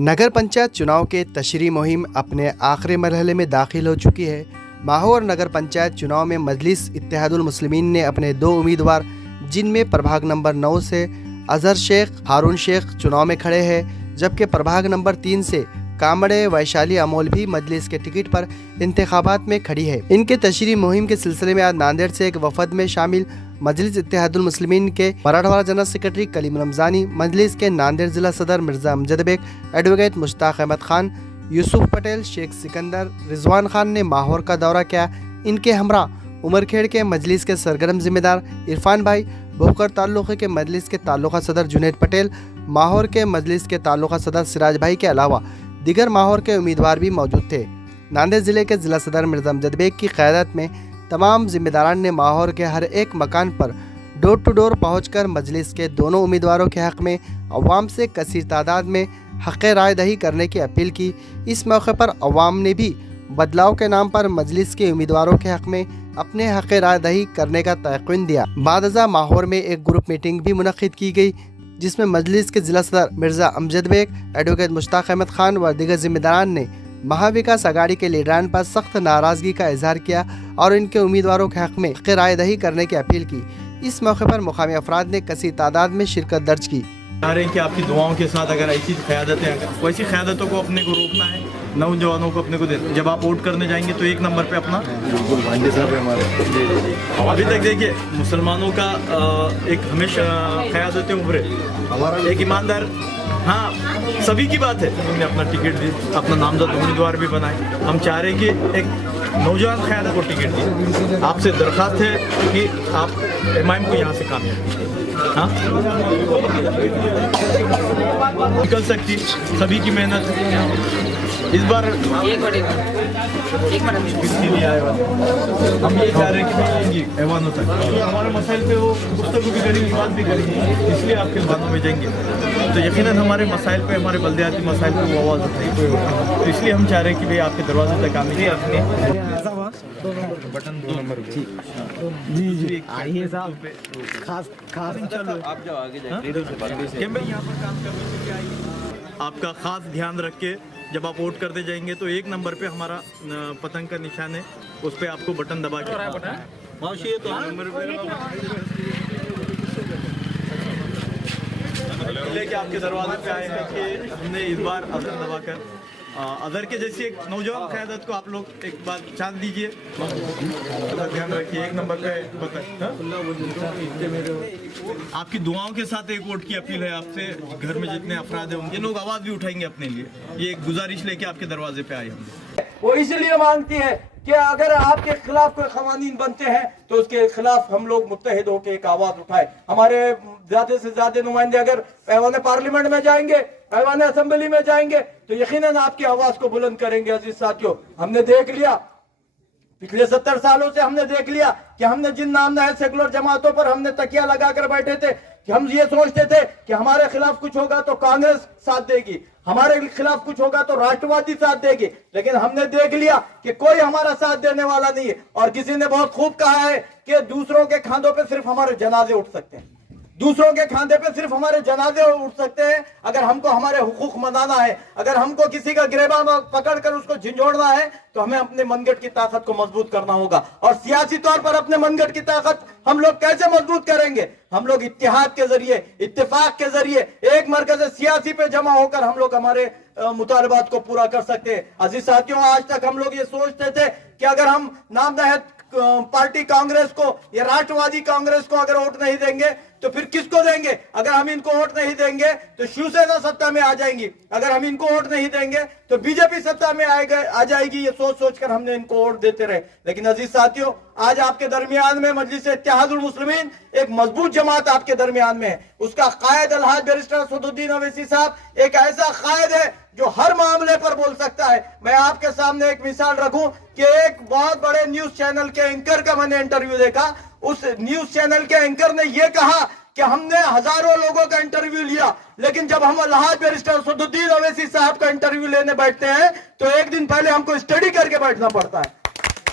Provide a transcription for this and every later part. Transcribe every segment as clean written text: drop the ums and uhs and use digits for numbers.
नगर पंचायत चुनाव के तशरीह मुहिम अपने आखिरी मरहले में दाखिल हो चुकी है। माहौर नगर पंचायत चुनाव में मजलिस इत्तेहादुल मुस्लिमीन ने अपने 2 उम्मीदवार जिनमें प्रभाग नंबर 9 से अजहर शेख, हारून शेख चुनाव में खड़े हैं, जबकि प्रभाग नंबर 3 से कामड़े वैशाली अमोल भी मजलिस के टिकट पर इंतखाबात में खड़ी है। इनके तशरीह मुहिम के सिलसिले में आज नांदेड़ से एक वफद में शामिल मजलिस इत्तेहादुल मुस्लिमीन के मराठवाड़ा जनरल सेक्रेटरी कलीम रमजानी, मजलिस के नांदेड़ जिला सदर मिर्जा अमजद बेग, एडवोकेट मुश्ताक अहमद खान, यूसुफ पटेल, शेख सिकंदर, रिजवान खान ने माहौर का दौरा किया। इनके हमरा उमरखेड़ के मजलिस के सरगर्म जिम्मेदार इरफान भाई, भोकर ताल्लुक़े के मजलिस के ताल्लुक़ा सदर जुनैद पटेल, माहौर के मजलिस के ताल्लुक़ा सदर सिराज भाई के अलावा दीगर माहौर के उम्मीदवार भी मौजूद थे। नांदेड़ ज़िले के ज़िला सदर मिर्जा अमजद बेग की क़यादत में तमाम जिम्मेदारान ने माहौर के हर एक मकान पर डोर टू डोर पहुंचकर मजलिस के दोनों उम्मीदवारों के हक़ में अवाम से कसीर तादाद में हक़ राय दही करने की अपील की। इस मौके पर अवाम ने भी बदलाव के नाम पर मजलिस के उम्मीदवारों के हक़ में अपने हक़ राय दही करने का तयक़ीन दिया। बादअज़ा माहौर में एक ग्रुप मीटिंग भी मुनक़्क़िद की गई, जिसमें मजलिस के ज़िला सदर मिर्ज़ा अमजद बेग, एडवोकेट मुश्ताक अहमद खान व दीगर जिम्मेदारान ने महाविकास आघाड़ी के लीडरान पर सख्त नाराज़गी का इजहार किया और इनके उम्मीदवारों के हक़ में राय दही करने की अपील की। इस मौके पर मुकामी अफराद ने कसीर तादाद में शिरकत दर्ज की। चाह रहे हैं कि आपकी दुआओं के साथ अगर ऐसी क़यादतें, वैसी क़यादतों को अपने को रोकना है, नौजवानों को अपने को देना। जब आप वोट करने जाएंगे तो 1 नंबर पे अपना अभी तक देखिए मुसलमानों का एक हमेशा क़यादतें उभरे, एक ईमानदार, हाँ सभी की बात है, उन्होंने अपना टिकट दी, अपना नामजद उम्मीदवार भी बनाए। हम चाह रहे हैं कि एक नौजवान क़यादत को टिकट दी। आपसे दरख्वास्त है कि आप इमाम को यहाँ से कामयाब, हाँ निकल सकती, सभी की मेहनत इस बार हम ये चाह रहे हैं कि जाएंगी ऐवानों तक, हमारे मसाइल पे वो गुफ्तगू भी करेंगी, बात भी करेंगी, इसलिए आपके बातों में जाएंगे तो यकीनन हमारे मसाइल पे, हमारे बल्दियाती मसाइल पे वो आवाज़ उठाएगी। तो इसलिए हम चाह रहे हैं कि भाई आपके दरवाजे तक आने बटन 2 नंबर जी आइए साहब, खास आप जाओ आगे जाइए भाई, यहाँ पर काम करने के आइए। आपका खास ध्यान रख के जब आप वोट करते जाएंगे तो 1 नंबर पे हमारा पतंग का निशान है, उस पर आपको बटन दबा के लेके आपके दरवाजे पे आए हैं कि हमने इस बार अजहर दबाकर अजहर के जैसी एक नौजवान क़यादत को आप लोग एक बार चांद दीजिए। ध्यान रखिए 1 नंबर पे बटन। आपकी दुआओं के साथ एक वोट की अपील है आपसे। घर में जितने अफराद हैं उनके लोग आवाज़ भी उठाएंगे अपने लिए, ये एक गुजारिश लेके आपके दरवाजे पे आए हम। वो इसलिए मांगती है कि अगर आपके खिलाफ कोई क़वानीन बनते हैं तो उसके खिलाफ हम लोग मुत्तहिद होकर एक आवाज उठाए। हमारे ज्यादा से ज्यादा नुमाइंदे अगर ऐवान पार्लियामेंट में जाएंगे, ऐवान असेंबली में जाएंगे तो यकीनन आपकी आवाज को बुलंद करेंगे। अजीज साथियों, हमने देख लिया पिछले 70 सालों से, हमने देख लिया कि हमने जिन नामजद सेकुलर जमातों पर हमने तकिया लगा कर बैठे थे कि हम ये सोचते थे कि हमारे खिलाफ कुछ होगा तो कांग्रेस साथ देगी, हमारे खिलाफ कुछ होगा तो राष्ट्रवादी साथ देगी, लेकिन हमने देख लिया कि कोई हमारा साथ देने वाला नहीं है। और किसी ने बहुत खूब कहा है कि दूसरों के खांधों पे सिर्फ हमारे जनाजे उठ सकते हैं, दूसरों के खांधे पे सिर्फ हमारे जनाजे उठ सकते हैं। अगर हमको हमारे हुकूक मनाना है, अगर हमको किसी का गिरेबान पकड़कर उसको झंझोड़ना है तो हमें अपने मनगढ़ की ताकत को मजबूत करना होगा। और सियासी तौर पर अपने मनगढ़ की ताकत हम लोग कैसे मजबूत करेंगे? हम लोग इत्तेहाद के जरिए, इत्तेफाक के जरिए एक मरकज सियासी पे जमा होकर हम लोग हमारे मुतालबात को पूरा कर सकते हैं। अजीज साथियों, आज तक हम लोग ये सोचते थे कि अगर हम नामजद पार्टी कांग्रेस को या राष्ट्रवादी कांग्रेस को अगर वोट नहीं देंगे तो फिर किसको देंगे? अगर हम इनको वोट नहीं देंगे तो शिवसेना सत्ता में आ जाएंगी, अगर हम इनको वोट नहीं देंगे तो बीजेपी सत्ता में आ जाएगी। ये सोच सोचकर हमने इनको वोट देते रहे। लेकिन अजीज साथियों, आज आपके दरमियान में मजलिस इत्तेहादुल मुस्लिमीन एक मजबूत जमात आपके दरमियान में है। उसका कायद अलहाज बैरिस्टर सदुद्दीन अवैसी साहब एक ऐसा कायद है जो हर मामले पर बोल सकता है। मैं आपके सामने एक मिसाल रखूं कि एक बहुत बड़े न्यूज चैनल के एंकर का मैंने इंटरव्यू देखा। उस न्यूज चैनल के एंकर ने यह कहा कि हमने हजारों लोगों का इंटरव्यू लिया, लेकिन जब हम अलहाज बैरिस्टर सदुद्दीन अवैसी साहब का इंटरव्यू लेने बैठते हैं तो 1 दिन पहले हमको स्टडी करके बैठना पड़ता है।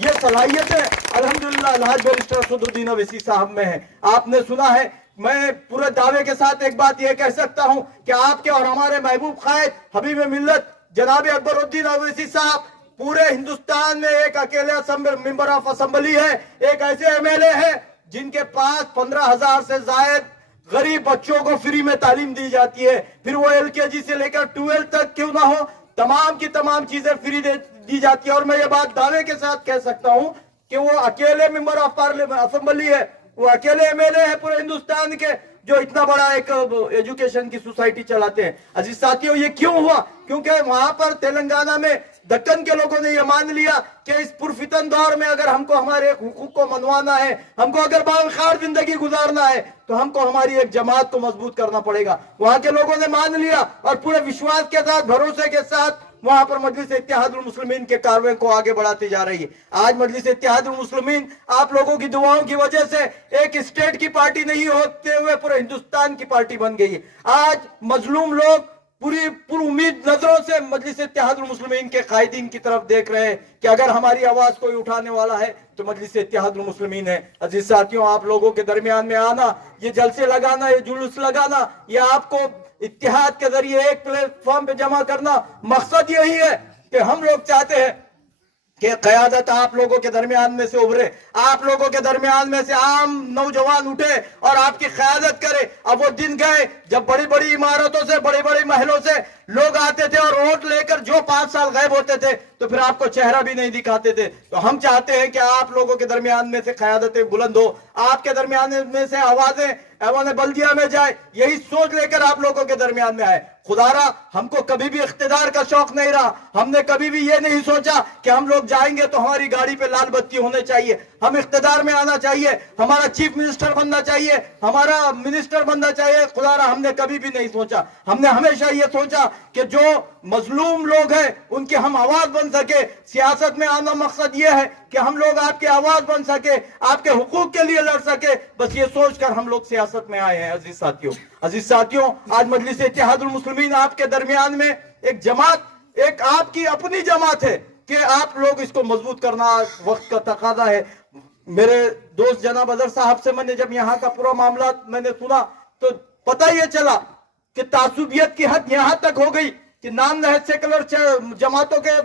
ये सलाहियत है अल्हम्दुलिल्लाह अलहाज बैरिस्टर सदुद्दीन अवैसी साहब में है। आपने सुना है मैं पूरे दावे के साथ एक बात यह कह सकता हूं कि आपके और हमारे महबूब कायद हबीब मिल्लत जनाब अकबरुद्दीन अवैसी साहब पूरे हिंदुस्तान में एक अकेले मेंबर ऑफ असेंबली है, एक ऐसे एमएलए है जिनके पास 15,000 से जायद गरीब बच्चों को फ्री में तालीम दी जाती है, फिर वो एलकेजी से लेकर 12 तक क्यों ना हो, तमाम की तमाम चीजें फ्री दी जाती है। और मैं ये बात दावे के साथ कह सकता हूं कि वो अकेले मेंबर ऑफ पार्लियामेंट असेंबली है, वो अकेले एमएलए है पूरे हिंदुस्तान के जो इतना बड़ा एक एजुकेशन की सोसाइटी चलाते हैं। अजीज साथियों, ये क्यों हुआ? क्योंकि वहां पर तेलंगाना में दक्कन के लोगों ने ये मान लिया कि इस पुरफितन दौर में अगर हमको हमारे हुकूक को मनवाना है, हमको अगर बावखार जिंदगी गुजारना है, तो हमको हमारी एक जमात को मजबूत करना पड़ेगा। वहां के लोगों ने मान लिया और पूरे विश्वास के साथ, भरोसे के साथ वहां पर मजलिस इत्तेहादुल मुस्लिमीन के कार्रवाई को आगे बढ़ाती जा रही है। आज मजलिस इत्तेहादुल मुस्लिमीन आप लोगों की दुआओं की वजह से एक स्टेट की पार्टी नहीं होते हुए पूरे हिंदुस्तान की पार्टी बन गई है। आज मजलूम लोग पूरी उम्मीद नजरों से मजलिस इत्तेहादुल मुस्लिमीन के कायदीन की तरफ देख रहे हैं कि अगर हमारी आवाज कोई उठाने वाला है तो मजलिस इत्तेहादुल मुस्लिमीन है। अजीज साथियों, आप लोगों के दरमियान में आना, ये जलसे लगाना, ये जुलूस लगाना, ये आपको इत्तेहाद के जरिए एक प्लेटफॉर्म पे जमा करना, मकसद यही है कि हम लोग चाहते हैं कि क़यादत आप लोगों के दरमियान में से उभरे, आप लोगों के दरमियान में से आम नौजवान उठे और आपकी क़यादत करे। अब वो दिन गए जब बड़ी बड़ी इमारतों से, बड़े बड़े महलों से लोग आते थे और वोट लेकर जो 5 साल गायब होते थे तो फिर आपको चेहरा भी नहीं दिखाते थे। तो हम चाहते हैं कि आप लोगों के दरमियान में से क़यादतें बुलंद हो, आपके दरमियान में से आवाजें ऐवान बल्दिया में जाए, यही सोच लेकर आप लोगों के दरमियान में आए। खुदारा हमको कभी भी इख्तिदार का शौक नहीं रहा, हमने कभी भी ये नहीं सोचा कि हम लोग जाएंगे तो हमारी गाड़ी पे लाल बत्ती होने चाहिए, हम इख्तिदार में आना चाहिए, हमारा चीफ मिनिस्टर बनना चाहिए, हमारा मिनिस्टर बनना चाहिए। खुदारा हमने कभी भी नहीं सोचा, हमने हमेशा ये सोचा कि जो मजलूम लोग हैं उनकी हम आवाज बन सके। सियासत में आना मकसद ये है कि हम लोग आपकी आवाज बन सके, आपके हुकूक के लिए लड़ सके, बस ये सोचकर हम लोग सियासत में आए हैं। अजीज साथियों, आज मजलिस इत्तेहादुल मुस्लिमीन आपके दरमियान में एक जमात, एक आपकी अपनी जमात है कि आप लोग इसको मजबूत करना वक्त का तकाजा है। मेरे दोस्त जनाब अजहर साहब से मैंने जब यहाँ का पूरा मामला मैंने सुना तो पता ये चला कि तासुबियत की हद यहां तक हो गई कि नाम नहज सेकुलर जमातों के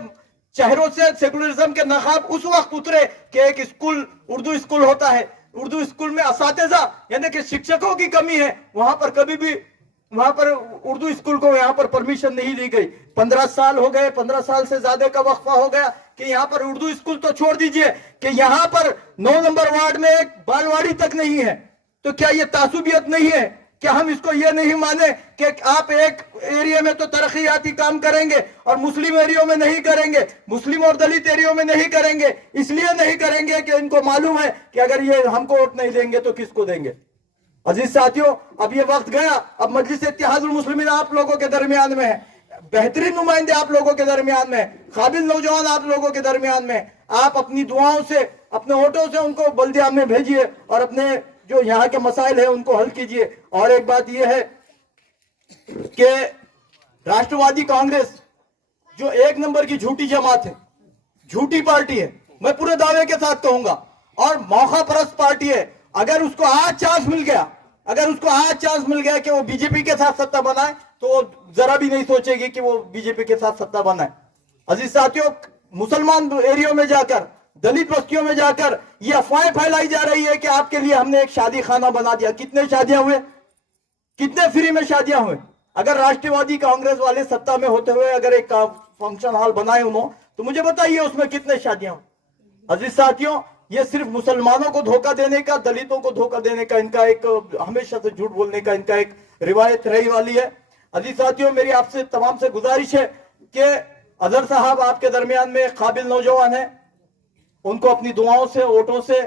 चेहरों से सेकुलरिज्म के नकाब उस वक्त उतरे कि एक स्कूल, उर्दू स्कूल होता है, उर्दू स्कूल में असातिज़ा यानी कि शिक्षकों की कमी है, वहां पर कभी भी वहां पर उर्दू स्कूल को यहाँ पर परमिशन नहीं दी गई। 15 साल हो गए, 15 साल से ज्यादा का वक्फा हो गया कि यहाँ पर उर्दू स्कूल तो छोड़ दीजिए कि यहाँ पर 9 नंबर वार्ड में एक बालवाड़ी तक नहीं है। तो क्या ये तासुबियत नहीं है? क्या हम इसको ये नहीं माने कि आप एक एरिया में तो तरक्याती काम करेंगे और मुस्लिम एरिया में नहीं करेंगे, मुस्लिम और दलित एरिया में नहीं करेंगे? इसलिए नहीं करेंगे कि इनको मालूम है कि अगर ये हमको वोट नहीं देंगे तो किसको देंगे। अजीज साथियों, अब ये वक्त गया, अब मजलिस इत्तेहादुल मुस्लिमीन आप लोगों के दरमियान में है, बेहतरीन नुमाइंदे आप लोगों के दरमियान में, काबिल नौजवान आप लोगों के दरमियान में। आप अपनी दुआओं से, अपने वोटों से उनको बल्दिया में भेजिए और अपने जो यहाँ के मसाइल है उनको हल कीजिए। और एक बात यह है कि राष्ट्रवादी कांग्रेस जो 1 नंबर की झूठी जमात है, झूठी पार्टी है, मैं पूरे दावे के साथ कहूंगा, और मौका परस्त पार्टी है। अगर उसको आज चांस मिल गया, अगर उसको आज चांस मिल गया कि वो बीजेपी के साथ सत्ता बनाए तो वो जरा भी नहीं सोचेगी कि वो बीजेपी के साथ सत्ता बनाए। अजीज साथियों, मुसलमान एरियो में जाकर, दलित बस्तियों में जाकर ये अफवाहें फैलाई जा रही है कि आपके लिए हमने एक शादी खाना बना दिया। कितने शादियां हुए, कितने फ्री में शादियां हुए? अगर राष्ट्रवादी कांग्रेस वाले सत्ता में होते हुए अगर एक फंक्शन हॉल बनाए उन्होंने, तो मुझे बताइए उसमें कितने शादियां हुई। अजीज साथियों, ये सिर्फ मुसलमानों को धोखा देने का, दलितों को धोखा देने का इनका एक, हमेशा से झूठ बोलने का इनका एक रिवायत रही वाली है। अजीज साथियों, मेरी आपसे तमाम से गुजारिश है कि अजहर साहब आपके दरमियान में काबिल नौजवान है, उनको अपनी दुआओं से, वोटों से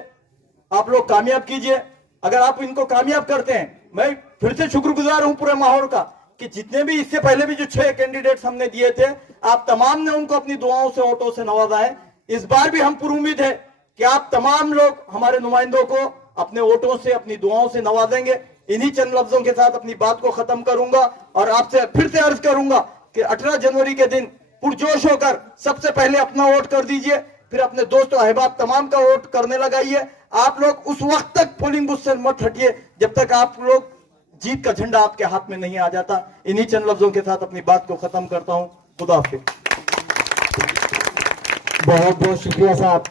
आप लोग कामयाब कीजिए। अगर आप इनको कामयाब करते हैं, मैं फिर से शुक्रगुजार हूं पूरे माहौल का कि जितने भी इससे पहले भी जो 6 कैंडिडेट्स हमने दिए थे, आप तमाम ने उनको अपनी दुआओं से, वोटों से नवाजा है। इस बार भी हम पूरी उम्मीद है कि आप तमाम लोग हमारे नुमाइंदों को अपने वोटों से, अपनी दुआओं से नवाजेंगे। इन्हीं चंद लफ्जों के साथ अपनी बात को खत्म करूंगा और आपसे फिर से अर्ज करूंगा कि 18 जनवरी के दिन पुरजोश होकर सबसे पहले अपना वोट कर दीजिए, फिर अपने दोस्तों अहबाब तमाम का वोट करने लगाइए। آپ لوگ اس وقت تک پولنگ بوتھ سے مت ہٹیے جب تک آپ لوگ جیت کا جھنڈا آپ کے ہاتھ میں نہیں آ جاتا. انہی چند لفظوں کے ساتھ اپنی بات کو ختم کرتا ہوں. خدا حافظ. بہت بہت شکریہ صاحب.